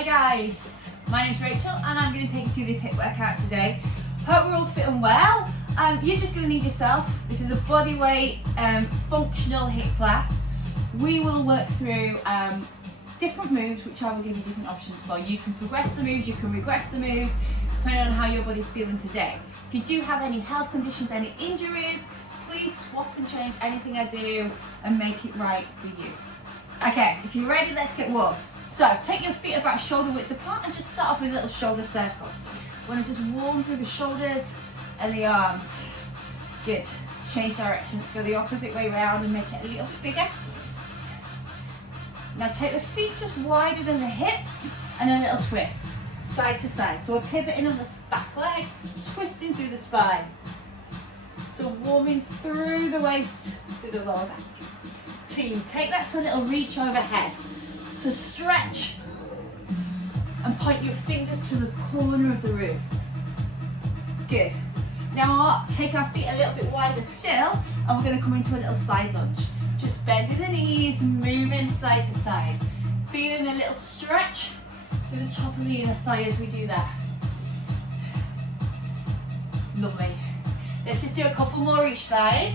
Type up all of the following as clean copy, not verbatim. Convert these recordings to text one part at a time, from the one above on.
Hi guys, my name's Rachel and I'm going to take you through this HIIT workout today. Hope we're all fit and well. You're just going to need yourself. This is a bodyweight functional HIIT class. We will work through different moves which I will give you different options for. You can progress the moves, you can regress the moves depending on how your body's feeling today. If you do have any health conditions, any injuries, please swap and change anything I do and make it right for you. Okay, if you're ready, let's get warm. So take your feet about shoulder width apart and just start off with a little shoulder circle. We want to just warm through the shoulders and the arms. Good. Change direction. Let's go the opposite way around and make it a little bit bigger. Now take the feet just wider than the hips and a little twist, side to side. So we're pivoting on the back leg, twisting through the spine. So warming through the waist, through the lower back. Team, take that to a little reach overhead. So stretch and point your fingers to the corner of the room. Good. Now take our feet a little bit wider still and we're going to come into a little side lunge. Just bending the knees, moving side to side. Feeling a little stretch through the top of the inner thigh as we do that. Lovely. Let's just do a couple more each side.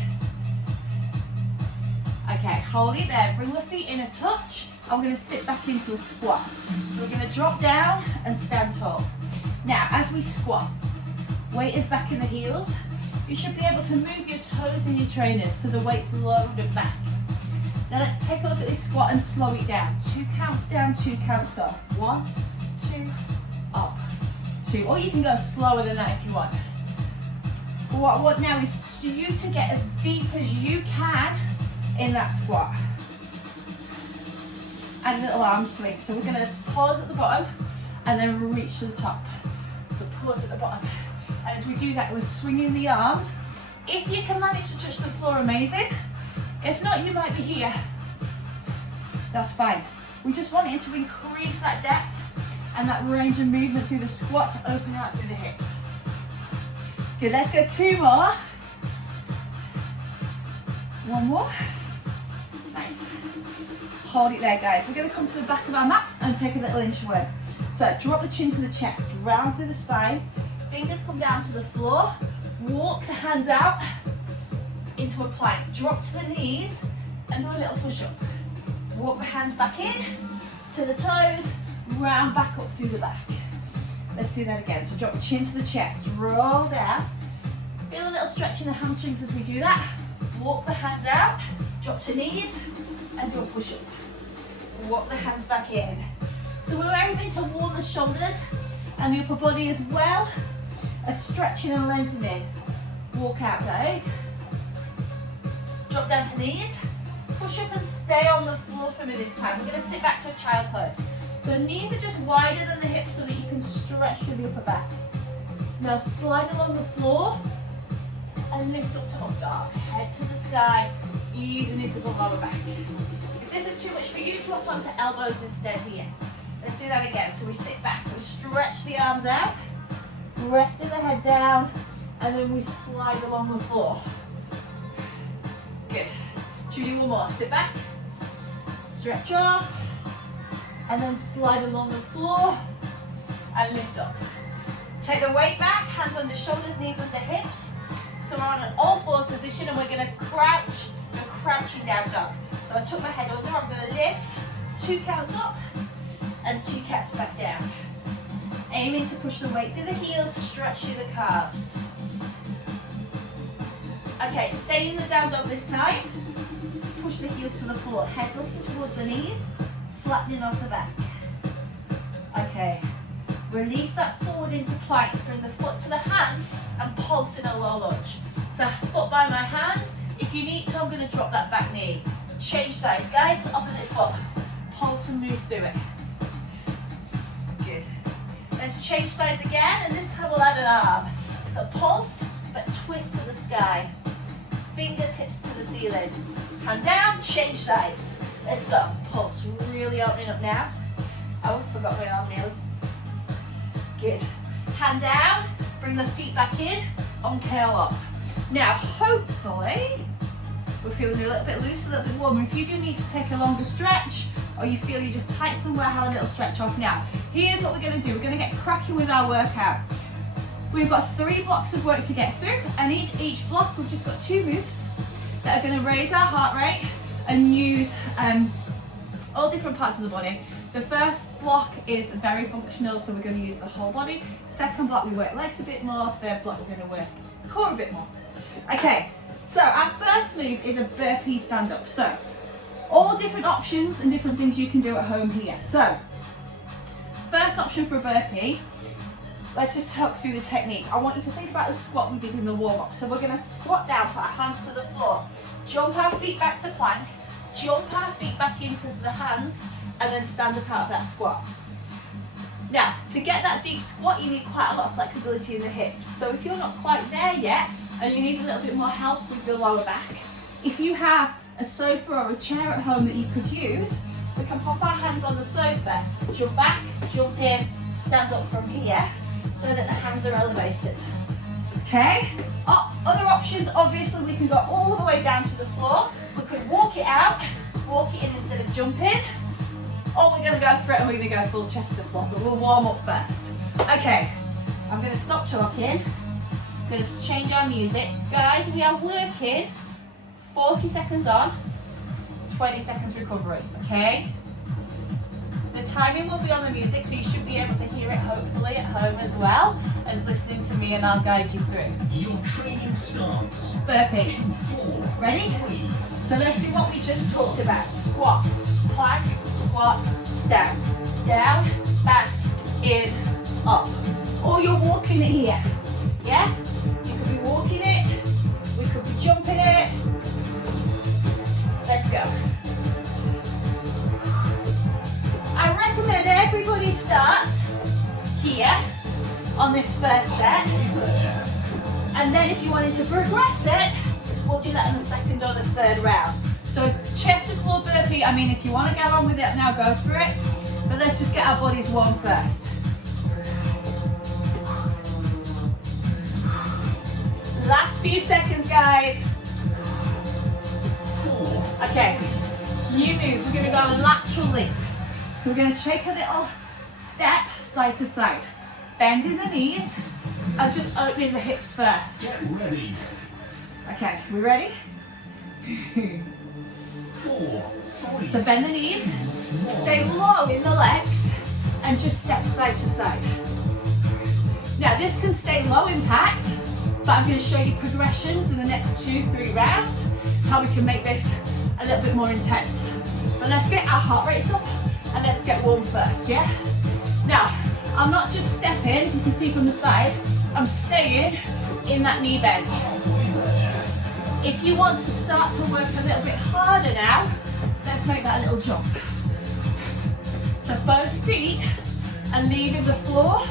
Okay, hold it there. Bring the feet in a touch. I'm going to sit back into a squat. So we're going to drop down and stand tall. Now, as we squat, weight is back in the heels. You should be able to move your toes in your trainers so the weight's lowered back. Now let's take a look at this squat and slow it down. 2 counts down, 2 counts up. 1, 2, up, 2. Or you can go slower than that if you want. What I want now is for you to get as deep as you can in that squat. And a little arm swing. So we're going to pause at the bottom and then reach to the top. So pause at the bottom. And as we do that, we're swinging the arms. If you can manage to touch the floor, amazing. If not, you might be here. That's fine. We just want it to increase that depth and that range of movement through the squat to open out through the hips. Good, let's go 2 more. 1 more. Nice. Hold it there, guys. We're going to come to the back of our mat and take a little inchworm. So drop the chin to the chest, round through the spine. Fingers come down to the floor. Walk the hands out into a plank. Drop to the knees and do a little push-up. Walk the hands back in to the toes, round back up through the back. Let's do that again. So drop the chin to the chest, roll down. Feel a little stretch in the hamstrings as we do that. Walk the hands out, drop to knees and do a push-up. Walk the hands back in. So we're aiming to warm the shoulders and the upper body as well as stretching and lengthening. Walk out, guys. Drop down to knees. Push up and stay on the floor for me this time. We're going to sit back to a child pose. So knees are just wider than the hips so that you can stretch through the upper back. Now slide along the floor and lift up to up dog. Head to the sky, easing into the lower back. If this is too much for you, drop onto elbows instead here. Let's do that again. So we sit back, we stretch the arms out, resting the head down, and then we slide along the floor. Good. Should we do one more? Sit back, stretch off, and then slide along the floor and lift up. Take the weight back, hands under shoulders, knees under hips. So we're on an all-four position and we're going to crouch, go crouching down dog. So I took my head under, I'm going to lift, 2 counts up and 2 counts back down. Aiming to push the weight through the heels, stretch through the calves. Okay, stay in the down dog this time. Push the heels to the floor, heads looking towards the knees, flattening off the back. Okay, release that forward into plank, bring the foot to the hand and pulse in a low lunge. So foot by my hand, if you need to I'm going to drop that back knee. Change sides guys, opposite foot, pulse and move through it. Good. Let's change sides again and this time we'll add an arm. So pulse but twist to the sky. Fingertips to the ceiling. Hand down, change sides. Let's go. Pulse, really opening up now. Oh, forgot my arm nearly. Good. Hand down, bring the feet back in, on curl up. Now, hopefully, we're feeling a little bit loose, a little bit warmer. If you do need to take a longer stretch, or you feel you're just tight somewhere, have a little stretch off now. Here's what we're going to do. We're going to get cracking with our workout. We've got 3 blocks of work to get through, and in each block we've just got 2 moves that are going to raise our heart rate and use all different parts of the body. The first block is very functional, so we're going to use the whole body. Second block, we work legs a bit more. Third block, we're going to work core a bit more. Okay, so our first move is a burpee stand-up. So, all different options and different things you can do at home here. So, first option for a burpee, let's just talk through the technique. I want you to think about the squat we did in the warm-up. So we're going to squat down, put our hands to the floor, jump our feet back to plank, jump our feet back into the hands, and then stand up out of that squat. Now, to get that deep squat, you need quite a lot of flexibility in the hips. So if you're not quite there yet, and you need a little bit more help with the lower back, if you have a sofa or a chair at home that you could use, we can pop our hands on the sofa, jump back, jump in, stand up from here, so that the hands are elevated. Okay? Other options, obviously we can go all the way down to the floor. We could walk it out, walk it in instead of jumping, or we're going to go for it and we're going to go full chest to floor, but we'll warm up first. Okay, I'm going to stop talking. I'm going to change our music. Guys, we are working 40 seconds on, 20 seconds recovery, okay? The timing will be on the music, so you should be able to hear it hopefully at home as well as listening to me, and I'll guide you through. Your training starts. Burpee. 4, Ready? 3. So let's do what we just talked about. Squat, plank, squat, stand. Down, back, in, up. Or you're walking it here. Yeah? You could be walking it, we could be jumping it. Let's go. I recommend everybody starts here on this first set. And then if you wanted to progress it, we'll do that in the second or the third round. So chest to floor burpee, I mean, if you want to get on with it now, go for it. But let's just get our bodies warm first. Last few seconds, guys. Okay, new move. We're going to go lateral leap. So we're going to take a little step side to side. Bending the knees and just opening the hips first. Get ready. Okay, we ready? 4, 3. So bend the knees, stay low in the legs, and just step side to side. Now this can stay low impact, but I'm going to show you progressions in the next 2-3 rounds, how we can make this a little bit more intense. But let's get our heart rates up and let's get warm first, yeah? Now, I'm not just stepping, you can see from the side, I'm staying in that knee bend. If you want to start to work a little bit harder now, let's make that a little jump. So both feet are leaving the floor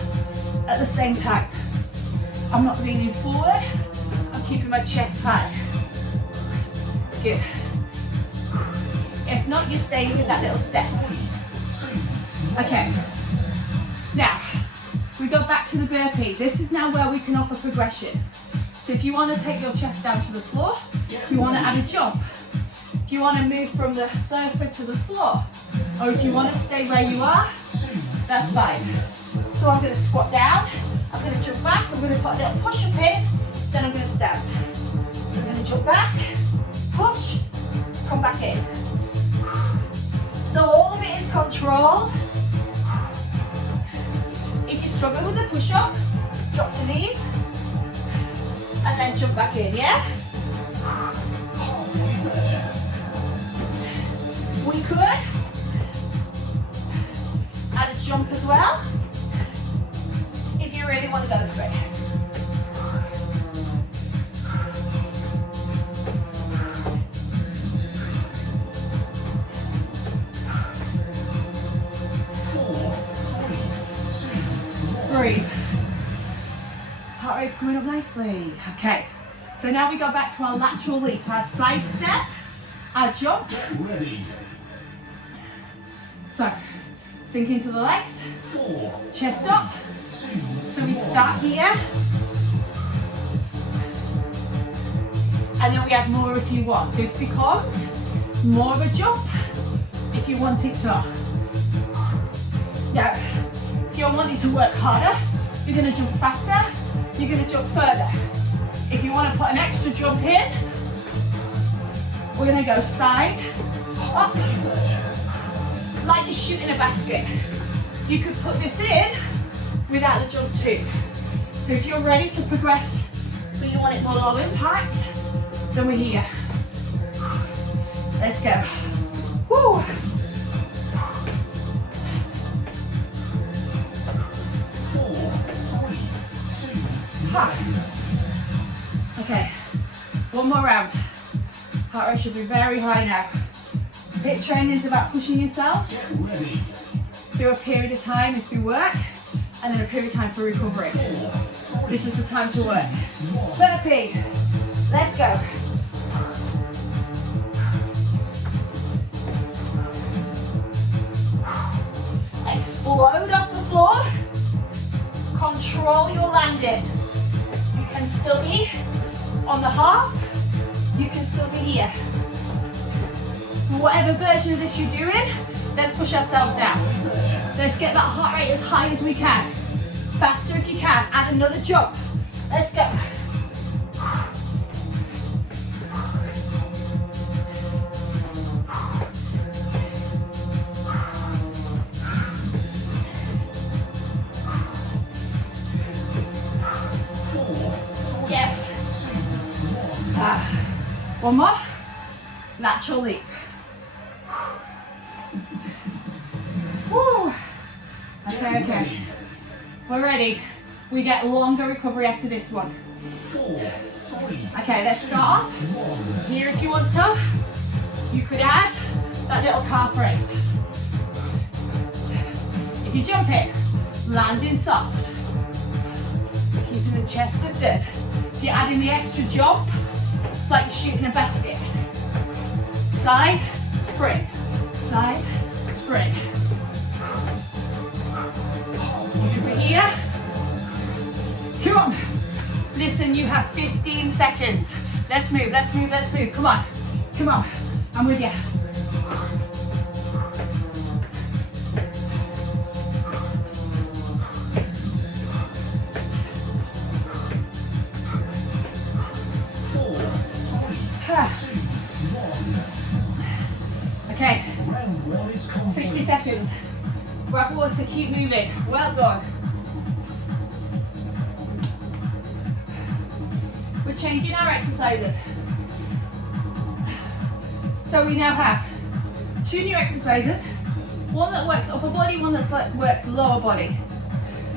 at the same time. I'm not leaning forward, I'm keeping my chest high. Good. If not, you're staying with that little step. Okay. Now, we go back to the burpee. This is now where we can offer progression. So if you want to take your chest down to the floor, if you want to add a jump, if you want to move from the sofa to the floor, or if you want to stay where you are, that's fine. So I'm going to squat down, I'm going to jump back, I'm going to put a little push up in, then I'm going to stand. So I'm going to jump back, push, come back in. So all of it is control. If you struggle with the push-up, drop to knees, and then jump back in, yeah? We could add a jump as well, if you really want to go for it. Breathe. Heart rate's coming up nicely. Okay, so now we go back to our lateral leap, our side step, our jump. Get ready. So, sink into the legs, 4, chest up. 2, So we start here, and then we add more if you want. This becomes more of a jump, if you want it to. Now, if you're wanting to work harder, you're going to jump faster, you're going to jump further. If you want to put an extra jump in, we're going to go side, up, like you're shooting a basket. You could put this in without the jump too. So if you're ready to progress, but you want it more low impact, then we're here. Let's go. Woo! 4, 3, 2, Ha. Okay, one more round. Heart rate should be very high now. HIIT training is about pushing yourselves get ready. through a period of time through work, and then a period of time for recovery. 4, 3, This is the time to work. 1. Burpee. Let's go. Explode off the floor. Control your landing. You can still be on the half. You can still be here. Whatever version of this you're doing, let's push ourselves down. Let's get that heart rate as high as we can. Faster if you can. Add another jump. Let's go. Yes. One more. Lateral leap. Woo. Okay. We're ready. We get longer recovery after this one. 4, 3, Okay, let's start off 1. here if you want to. You could add that little calf raise. If you jump in, landing soft. Keeping the chest lifted. If you're adding the extra jump, it's like you're shooting a basket. Side, spring. Side, spring. You could be here. Come on. Listen, you have 15 seconds. Let's move. Come on. I'm with you. Okay, 60 seconds. Grab water, keep moving. Well done. We're changing our exercises. So we now have 2 new exercises. One that works upper body, one that works lower body.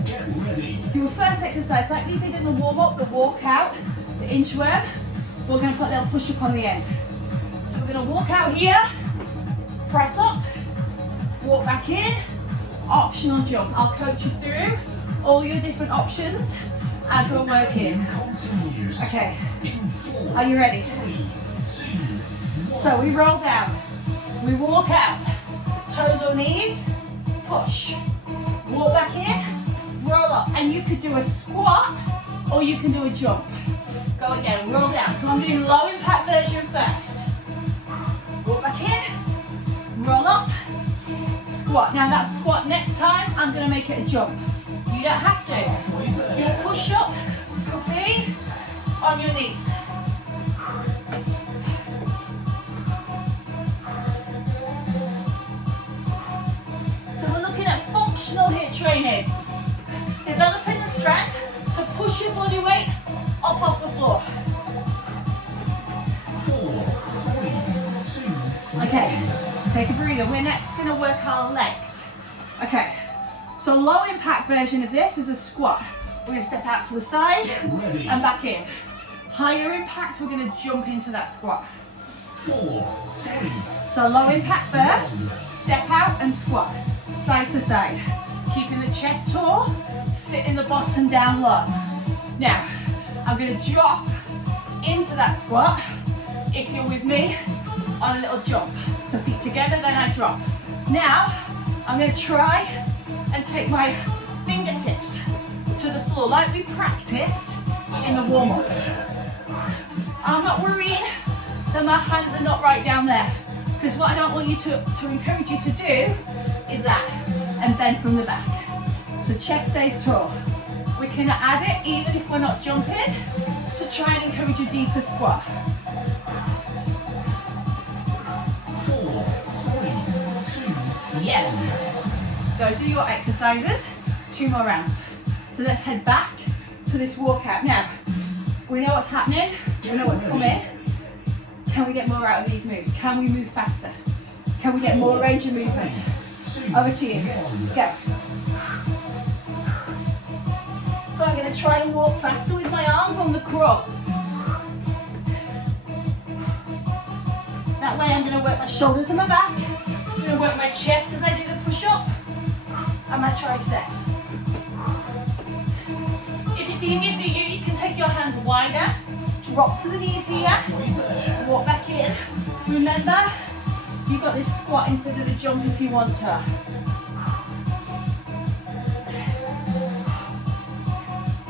Get ready. Your first exercise, like we did in the warm-up, the walk out, the inchworm, we're going to put a little push-up on the end. So we're going to walk out here, press up, walk back in, optional jump. I'll coach you through all your different options as we're working. Continues. Okay, In 4, are you ready? 3, 2, 1. So we roll down, we walk out, toes or knees, push, walk back in, roll up, and you could do a squat or you can do a jump. Go again, roll down. So I'm doing low impact version first. Walk back in, roll up, squat. Now that squat next time, I'm gonna make it a jump. You don't have to. Your push up could be on your knees. So we're looking at functional HIIT training. Developing the strength to push your body weight up off the floor. 4, 3, 2, Okay, take a breather. We're next going to work our legs. Okay, so low impact version of this is a squat. We're going to step out to the side get ready. and back in. Higher impact, we're going to jump into that squat. 4, 3, So low impact first, step out and squat, side to side. Keeping the chest tall, sitting the bottom down low. Now, I'm going to drop into that squat, if you're with me, on a little jump. So feet together, then I drop. Now, I'm going to try and take my fingertips to the floor like we practiced in the warm-up. I'm not worrying that my hands are not right down there. Because what I don't want you to encourage you to do is that, and bend from the back. So chest stays tall. We can add it even if we're not jumping to try and encourage a deeper squat. 4, 3, 2, Yes. Those are your exercises. 2 more rounds. So let's head back to this walkout. Now, we know what's happening. We know what's coming. Can we get more out of these moves? Can we move faster? Can we get more range of movement? Over to you. Go. So I'm going to try and walk faster with my arms on the crawl. That way I'm going to work my shoulders and my back. I'm going to work my chest as I do the push-up and my triceps. If it's easier for you, you can take your hands wider, drop to the knees here, walk back in. Remember, you've got this squat instead of the jump if you want to.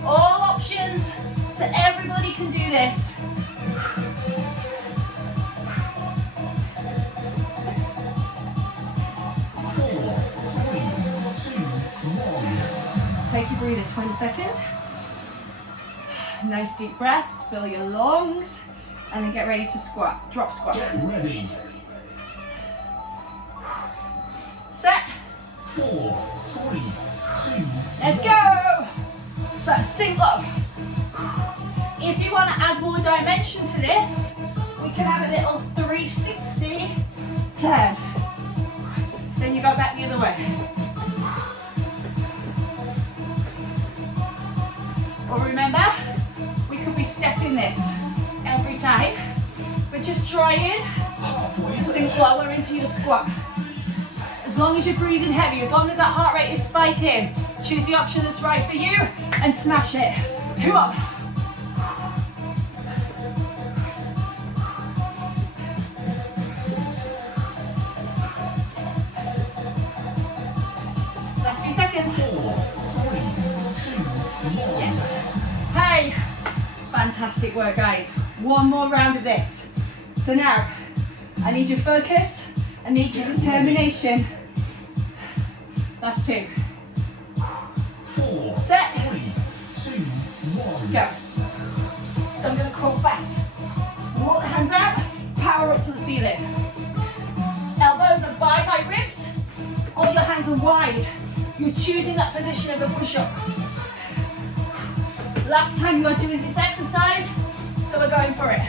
All options, so everybody can do this. 4, 3, 2, 1. Take your breather, 20 seconds. Nice deep breaths, fill your lungs, and then get ready to squat, drop squat. Get ready. Set. 4, 3, 2, Let's go. So sink low. If you want to add more dimension to this, we can have a little 360 turn. Then you go back the other way. Or remember, we could be stepping this every time, but just trying to sink lower into your squat. As long as you're breathing heavy, as long as that heart rate is spiking, choose the option that's right for you and smash it. Come on. Last few seconds. 4, 3, 2, 1. Yes. Hey, fantastic work, guys. One more round of this. So now, I need your focus, I need your determination. Last 2. 4, Set. 3, 2, 1. Go. So I'm going to crawl fast. Walk the hands out, power up to the ceiling. Elbows are by my ribs. All your hands are wide. You're choosing that position of a push-up. Last time you are doing this exercise, so we're going for it.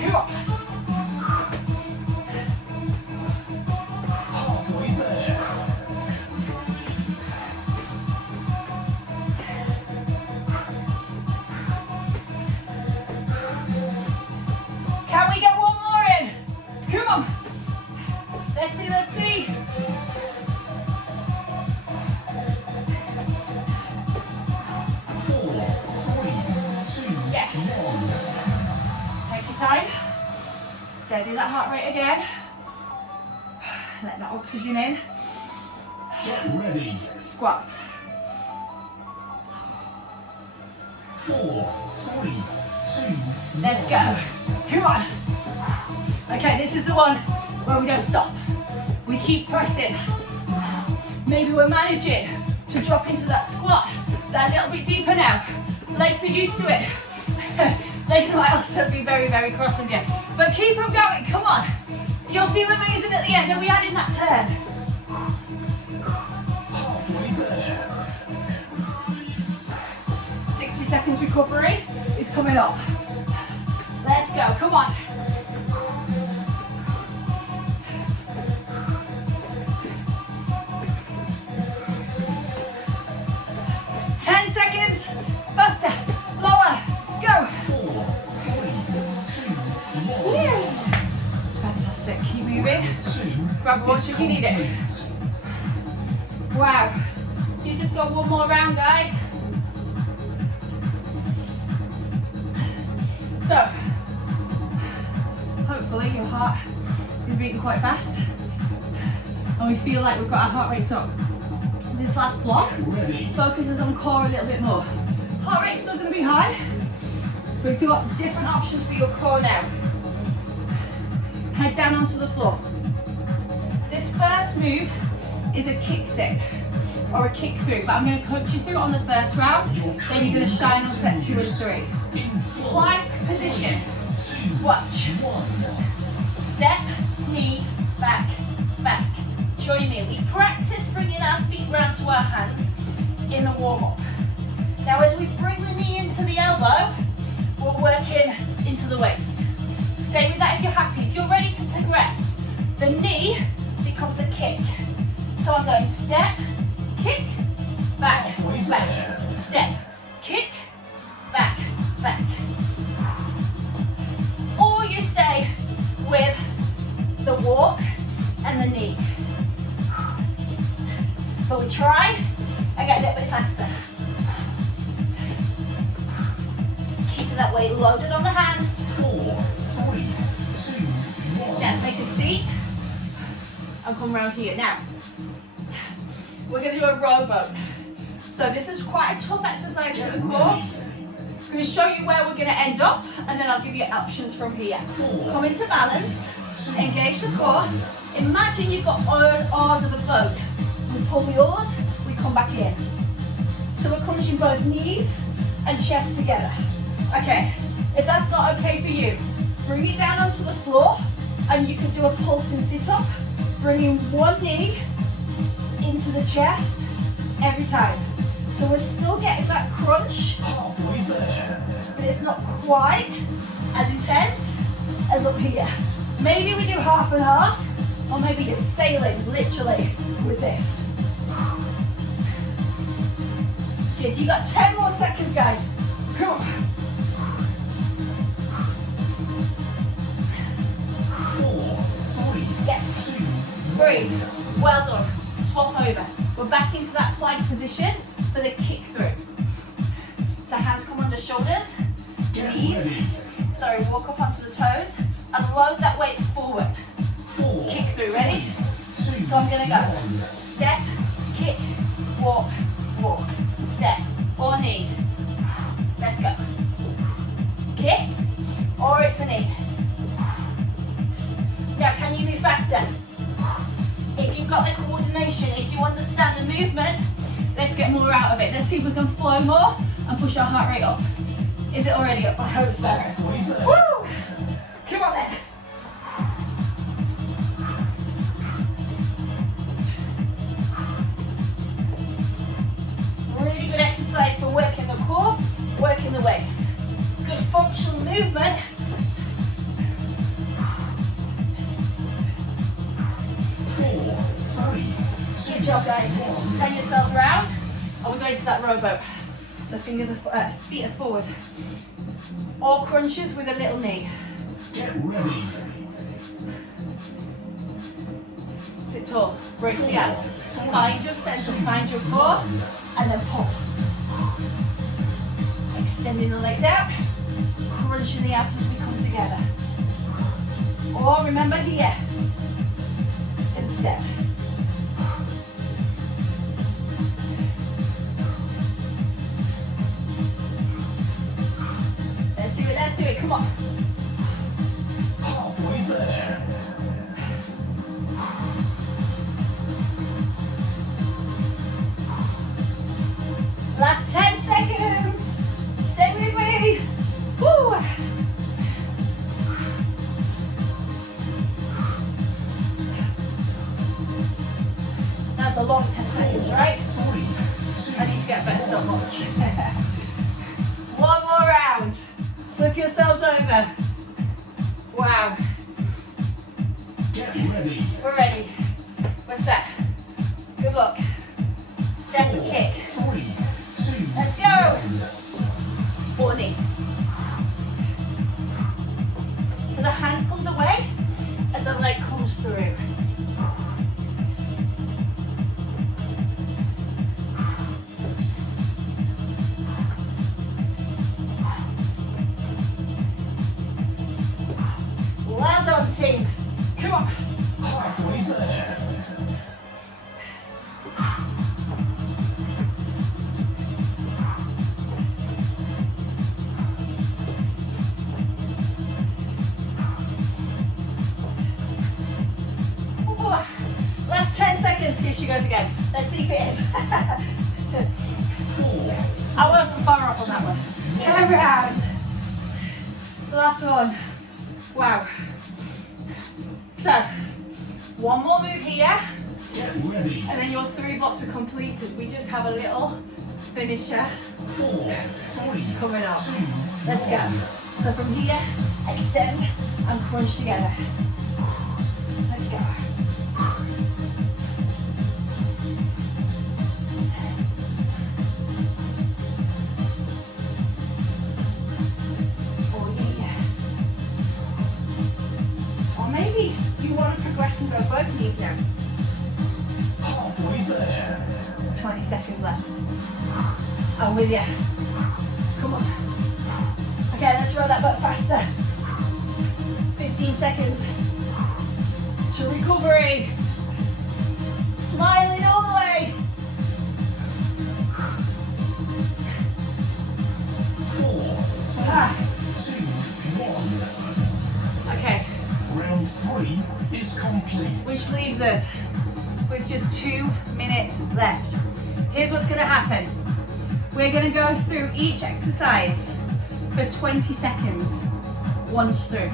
Come on. Halfway there. Can we get one more in? Come on. Let's see, let's see. Yes. Take your time. Steady that heart rate again. Let that oxygen in. Get ready. Squats. 4, 3, 2, Let's go. Come on. Okay, this is the one where we don't stop. We keep pressing. Maybe we're managing to drop into that squat that little bit deeper now. Legs are used to it. Legs might also be very, very cross with you. But keep them going, come on. You'll feel amazing at the end. Are we adding that turn? halfway there. 60 seconds recovery is coming up. Let's go, come on. Seconds, faster, lower, go. 4, 3, 2, 1. Fantastic, keep moving. 2 Grab water if you need it. complete. Wow, you just got one more round, guys. So, hopefully your heart is beating quite fast and we feel like we've got our heart rates up. This last block Ready. focuses on core a little bit more. Heart rate's still going to be high, but we've got different options for your core now. Head down onto the floor. This first move is a kick sit or a kick through, but I'm going to coach you through it on the first round, then you're going to shine on set 2 and 3. Plank position. Watch. Step, knee, back, back. Join me. We practice bringing our feet round to our hands in the warm-up. Now as we bring the knee into the elbow, we're working into the waist. Stay with that if you're happy. If you're ready to progress, the knee becomes a kick. So I'm going step, kick, back, back, step, kick, back, back. Or you stay with the walk and the knee. But we try and get a little bit faster. Keeping that weight loaded on the hands. 4, 3, 2, 1. Now take a seat and come round here. Now, we're going to do a rowboat. So this is quite a tough exercise for the core. I'm going to show you where we're going to end up and then I'll give you options from here. Come into balance, engage the core. Imagine you've got oars of a boat. We pull the oars, we come back in. So we're crunching both knees and chest together. Okay, if that's not okay for you, bring it down onto the floor and you can do a pulsing sit-up, bringing one knee into the chest every time. So we're still getting that crunch, Halfway there. but it's not quite as intense as up here. Maybe we do half and half, or maybe you're sailing literally with this. Good, you got 10 more seconds, guys. Come on. 4, 3, Yes. 2, Breathe. Well done. Swap over. We're back into that plank position for the kick through. So hands come under shoulders, Get knees. ready. Sorry, walk up onto the toes and load that weight forward. 4, Kick through, ready? 2, So I'm gonna go 1. step, kick, walk, walk, step, or knee. Let's go. Kick, or it's a knee. Now, can you move faster? If you've got the coordination, if you understand the movement, let's get more out of it. Let's see if we can flow more and push our heart rate up. Is it already up? I hope so. Halfway there. Woo! Come on then. Really good exercise for working the core, working the waist. Good functional movement. Good job, guys. Turn yourselves around and we're going to that rowboat. So feet are forward. All crunches with a little knee. Get ready. Sit tall, brace the abs. Find your center, find your core, and then pull. Extending the legs out, crunching the abs as we come together. Or remember here, instead. Let's do it, come on. Halfway there. Last 10 seconds. Stay with me. Woo. That's a long 10 seconds, right? 3, 2, I need to get a better stopwatch. One more round. Flip yourselves over. Wow. get ready. We're ready. We're set. Good luck. Step and 4, kick. 3, 2, Let's go. 1. Or knee. So the hand comes away as the leg comes through. Well done, team. Come on. Halfway there. Here she goes again. Let's see if it is. 4, I wasn't far off on that one. Turn around. Last one. Wow. So, one more move here, get ready. and then your 3 blocks are completed. We just have a little finisher 4, 3, coming up. 2, Let's go. 1. So from here, extend and crunch together. Let's go. Oh yeah. Or maybe you want to progress and go both knees now. Halfway there. 20 seconds left. I'm with you. Come on. Okay, let's roll that butt faster. 15 seconds to recovery. Smiling all the way. 4, 3, Ah. 2, 1. Okay, Round 3 is complete. which leaves us with just 2 minutes left. Here's what's gonna happen. We're gonna go through each exercise for 20 seconds once through.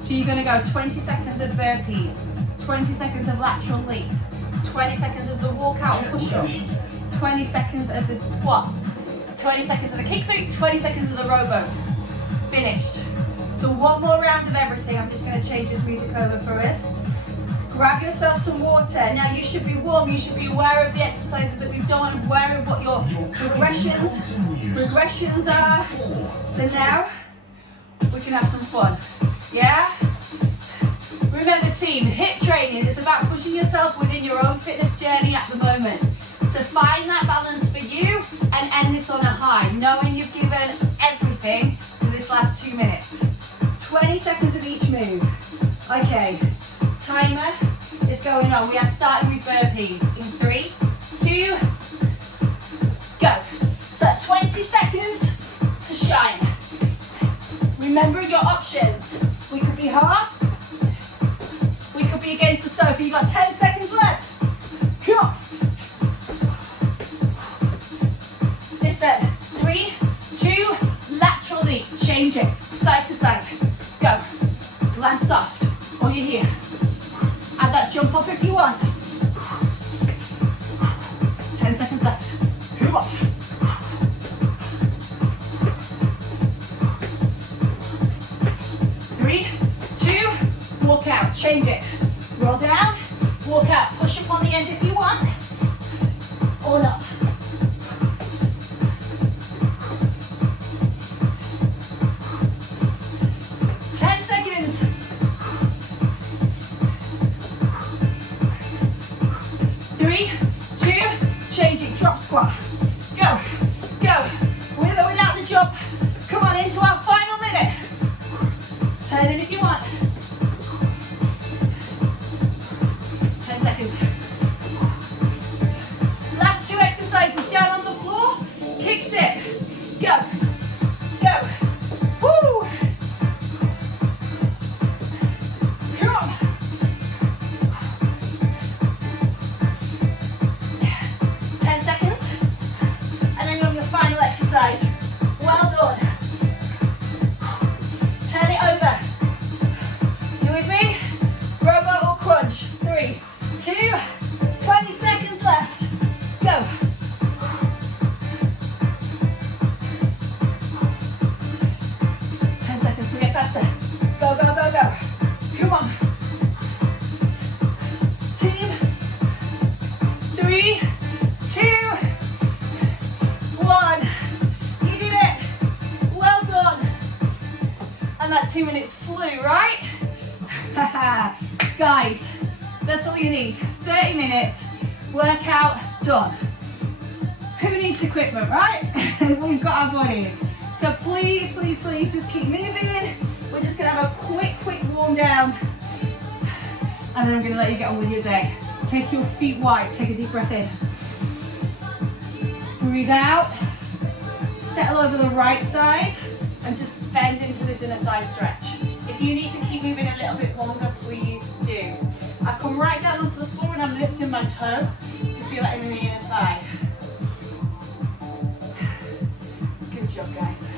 So you're gonna go 20 seconds of burpees, 20 seconds of lateral leap, 20 seconds of the walkout Get push-up, ready. 20 seconds of the squats, 20 seconds of the kick flip, 20 seconds of the rowboat. Finished. So one more round of everything. I'm just gonna change this music over for us. Grab yourself some water. Now you should be warm, you should be aware of the exercises that we've done, aware of what your progressions are. 4, So now we can have some fun. Yeah? Remember team, HIIT training is about pushing yourself within your own fitness journey at the moment. So find that balance for you and end this on a high, knowing you've given everything to this last 2 minutes. 20 seconds of each move. Okay, timer is going on. We are starting with burpees in 3, 2, go. So 20 seconds to shine. Remember your options. We could be half. We could be against the sofa. You've got 10 seconds left. Come on. Listen. 3, 2, lateral leap. Change it. Side to side. Go. Land soft. Or you're here. Add that jump up if you want. 10 seconds left. Come on. 3, 2, walk out, change it. Roll down, walk out, push up on the end if you want, or not. Seconds. 3, 2, change it, drop squat. Go, go, with or without the jump. Come on, into our final minute. Turn it if you want. 10 seconds. Last 2 exercises, down on the floor, kicks it. Go, go. Woo! Come on. 10 seconds. And then you're on your final exercise. Well done. Turn it over. You with me? Rowboat or crunch. 3, 2, 20 seconds left. Go. 10 seconds to get faster. Go, go, go, go. Come on. Team. 3, 2, 1. You did it. Well done. And that 2 minutes flew, right? Guys, that's all you need. 30 minutes, workout done. Who needs equipment, right? We've got our bodies. So please, please, please just keep moving. We're just gonna have a quick warm down. And then I'm gonna let you get on with your day. Take your feet wide, take a deep breath in. Breathe out. Settle over the right side and just bend into this inner thigh stretch. If you need to keep moving a little bit longer, please do. I've come right down onto the floor and I'm lifting my toe to feel that in the inner thigh. Good job, guys.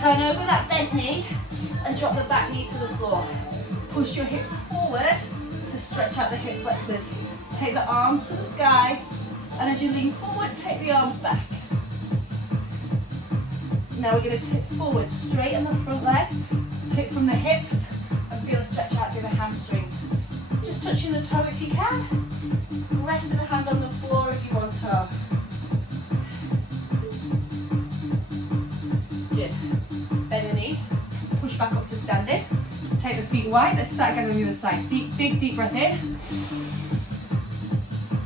Turn over that bent knee and drop the back knee to the floor. Push your hip forward to stretch out the hip flexors. Take the arms to the sky, and as you lean forward, take the arms back. Now we're going to tip forward, straighten the front leg, tip from the hips, and feel a stretch out through the hamstrings. Just touching the toe if you can. Rest of the hand on the floor if you want to. Good. Bend the knee, push back up to standing. Take the feet wide. Let's start again on the other side. Big breath in.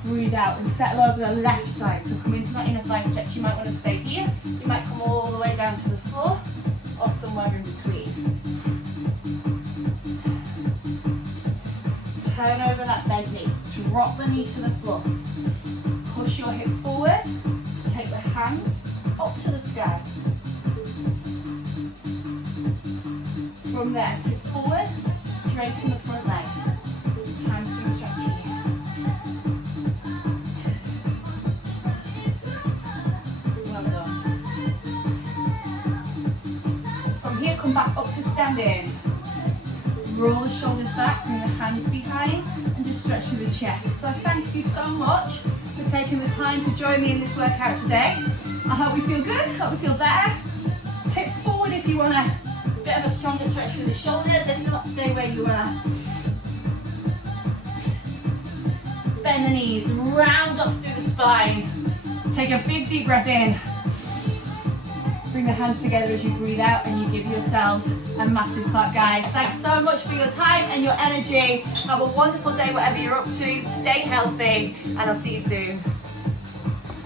Breathe out and settle over the left side. So come into that inner thigh stretch. You might want to stay here. You might come all the way down to the floor or somewhere in between. Turn over that bent knee. Drop the knee to the floor. Push your hip forward. Take the hands up to the sky. From there, tip forward, straighten the front leg. Hamstring stretching. Well done. From here, come back up to standing. Roll the shoulders back, bring the hands behind, and just stretch through the chest. So thank you so much for taking the time to join me in this workout today. I hope you feel good, hope you feel better. Tip forward if you want to. Bit of a stronger stretch through the shoulders. If not, stay where you are. Bend the knees, round up through the spine. Take a big deep breath in. Bring the hands together as you breathe out and you give yourselves a massive clap, guys. Thanks so much for your time and your energy. Have a wonderful day, whatever you're up to. Stay healthy, and I'll see you soon.